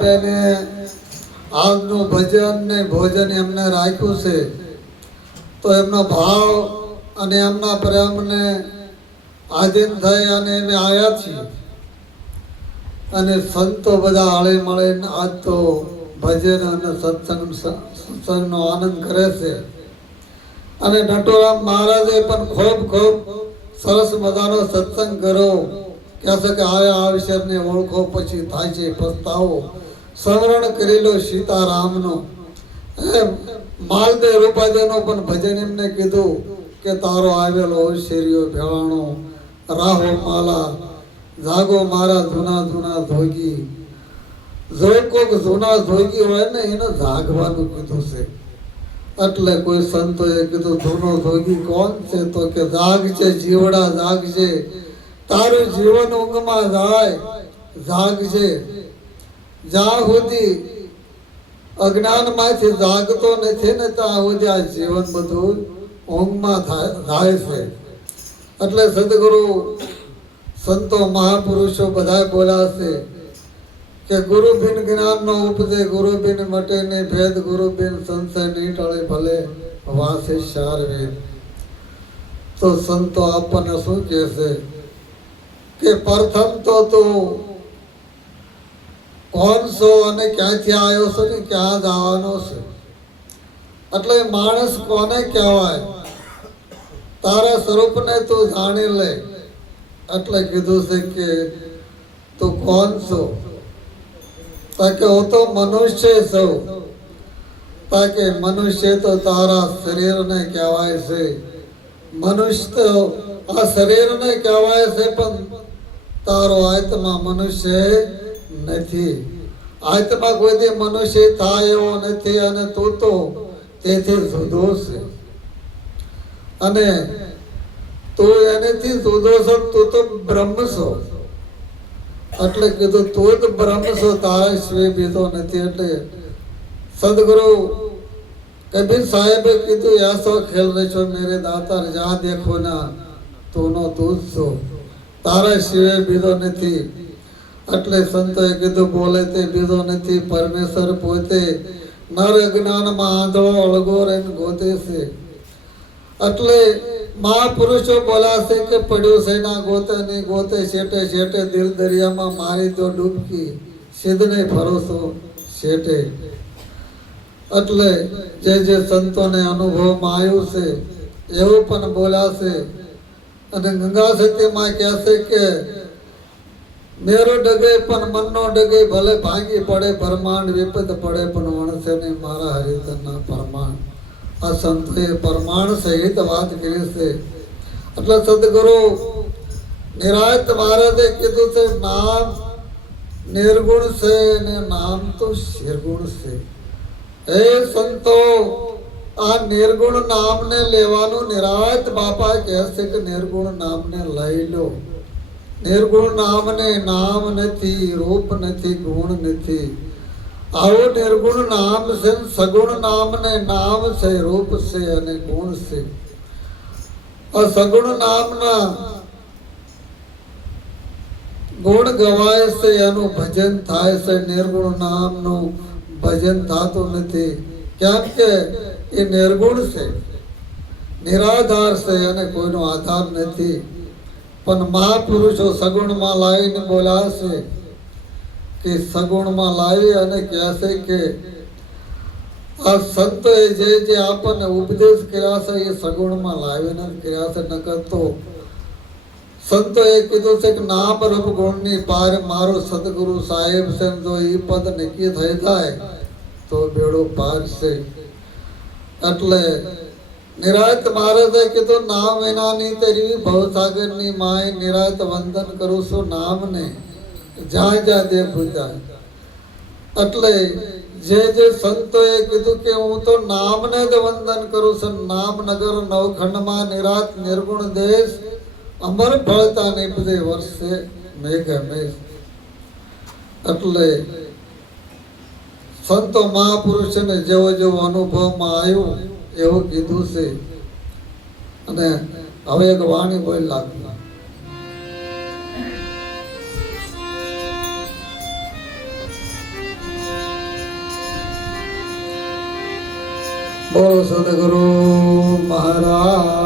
બેને આજનું ભજન ને ભોજન એમને રાખ્યું છે તો એમનો ભાવ અને એમના પ્રેમને આધીન થઈ અને અમે આવ્યા છીએ અને સંતો બધા હળી મળીને આજ તો ભજન અને સત્સંગનો આનંદ કરે છે. અને નટુરામ મહારાજે પણ ખૂબ સરસ મજાનો સત્સંગ કર્યો. કહે છે કે આ વિષયને ઓળખો પછી થાય છે પસ્તાવો. સ્મરણ કરી લો સીતારામનો. માલદેવ રૂપાદેવનો પણ ભજન એમને કીધું કે તારો આવેલો શેરીઓ ભેળાણો રાહો માલા જાગો મારા જૂના જૂના ધોગી. જો કોઈક જૂના ધોગી હોય ને એને જાગવાનું કીધું છે. એટલે કોઈ સંતોએ કીધું જૂનો ધોગી કોણ છે? તો કે જાગજે જીવડા જાગજે, તારું જીવન ઊંઘમાં જાય. જાગજે જ્યાં સુધી અજ્ઞાનમાંથી જાગતો નથી ને ત્યાં સુધી આ જીવન બધું ઊંઘમાં થાય છે. એટલે સદગુરુ સંતો મહાપુરુષો બધા બોલ્યા છે કે ગુરુ બિન જ્ઞાનનો ઉપદે ગુરુ બિન મટે ને ભેદ ગુરુ બિન સંશય નહીં ટળે ભલે વાસે ચાર વેદ. તો સંતો આપણને શું કહે છે કે પ્રથમ તો તું કોણ છો અને ક્યાંથી આવ્યો છો ને ક્યાં જવાનો છે? એટલે માણસ કોને કહેવાય? તારા સ્વરૂપને તું જાણી લે. એટલે કીધું છે કે તું કોણ છો? તાકે હું તો મનુષ્ય છું. તાકે મનુષ્ય તો તારા શરીરને કહેવાય છે. મનુષ્ય તો આ શરીરને કહેવાય છે પણ તારો આત્મા મનુષ્ય નથી. આત્મા કોઈથી મનુષ્ય થાય એવો નથી અને તું તો તેથી જુદો છે. અને તું એનેથી જુદો છો, તું તો બ્રહ્મ છો. એટલે કીધું તું જ બ્રહ્મ છો, તારા સિવાય બીજો નથી. એટલે સદગુરુ કબીર સાહેબે કીધું એસો ખેલ રહેશો મેરે દાતાર જા દેખો ના તુંનો તું જ છો, તારા સિવાય બીજો નથી. એટલે સંતોએ કીધું બોલે તે બીજો નથી પરમેશ્વર પોતે નર જ્ઞાનમાં આંધળો અળગો રહીને ગોતે છે. એટલે મહાપુરુષો બોલ્યા છે કે પડ્યું છે ના ગોતે નહીં ગોતે શેટે શેટે દિલ દરિયામાં મારી દો ડૂબકી સિદ્ધને ભરોસો શેટે. એટલે જે સંતોને અનુભવમાં આવ્યું છે એવું પણ બોલ્યા છે. અને ગંગા સતીમાં કહે છે કે મેરો ડગે પણ મનનો ડગે ભલે ભાંગી પડે બ્રહ્માંડ વિપત પડે પણ વણસે નહીં મારા હરિતના પરમાણ. આ સંતોએ પરમાણ સહિત વાત કરી છે. એટલે સદગુરુ નિરાયત મહારાજે કીધું છે નામ નિર્ગુણ છે ને નામ તો શિરગુણ છે. હે સંતો આ નિર્ગુણ નામને લેવાનું નિરાયત બાપા કહે છે કે નિર્ગુણ નામને લઈ લો. નિર્ગુણ નામને નામ નથી, રૂપ નથી, ગુણ નથી. આવું નિર્ગુણ નામ છે. સગુણ નામને નામ છે, રૂપ છે અને ગુણ છે. સગુણ નામના ગુણ ગવાય છે, એનું ભજન થાય છે. નિર્ગુણ નામનું ભજન થતું નથી. કેમ કે એ નિર્ગુણ છે, નિરાધાર છે અને કોઈનો આધાર નથી. પણ મહાપુરુષો સગુણમાં લાવીને બોલાશે કે સગુણમાં લાવી અને કહેશે કે આ સંતોએ જે આપણને ઉપદેશ કર્યા છે એ સગુણમાં લાવીને કર્યા છે. નકર તો સંતોએ કીધું છે કે નામ રૂપ ગુણની પાર મારો સદગુરુ સાહેબ છે. જો એ પદ નક્કી થઈ જાય તો બેડો પાર છે. એટલે નિરાયત મહારાજે કીધું નામ વિનાની તેરી ભવસાગરની માય નિરાયત વંદન કરું છું નામને જ્યાં જ્યાં દેખું ત્યાં. એટલે જે સંતોએ કીધું કે હું તો નામને જ વંદન કરું છું. નામનગર નવખંડમાં નિરાત નિર્ગુણ દેશ અમર ફળતા નિપજે વર્ષે મેઘ મેઘ. એટલે સંતો મહાપુરુષને જેવો જેવો અનુભવમાં આવ્યું એવું કીધું છે. અને હવે એક વાણી બોલ લાગુ. બોલો સદગુરુ મહારાજ